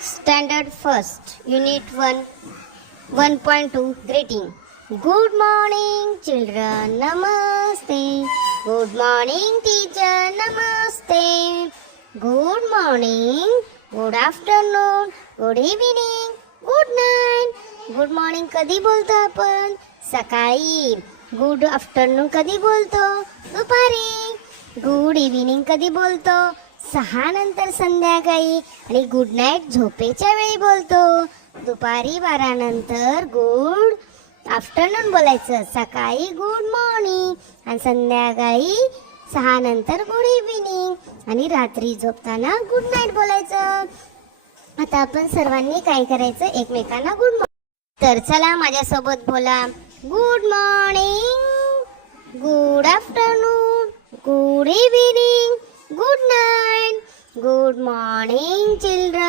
Standard First, Unit 1, 1.2, Greeting. Good morning, children. Namaste. Good morning, teacher. Namaste. Good morning. Good afternoon. Good evening. Good night. Good morning कधी बोलतो आपण? सकाळी. Good afternoon कधी बोलतो? दुपारी. Good evening कधी बोलतो? 6 नंतर संध्याकाळी. आणि गुड नाईट झोपेच्या वेळी बोलतो. दुपारी 12 नंतर गुड आफ्टरनून बोलायचं. सकाळी गुड मॉर्निंग आणि संध्याकाळी 6 नंतर गुड इव्हिनिंग आणि रात्री झोपताना गुड नाईट बोलायचं. आता आपण सर्वांनी काय करायचं? एकमेकांना गुड मॉर्निंग. तर चला माझ्यासोबत बोला. Good morning, good afternoon, good evening, good night. Good morning children.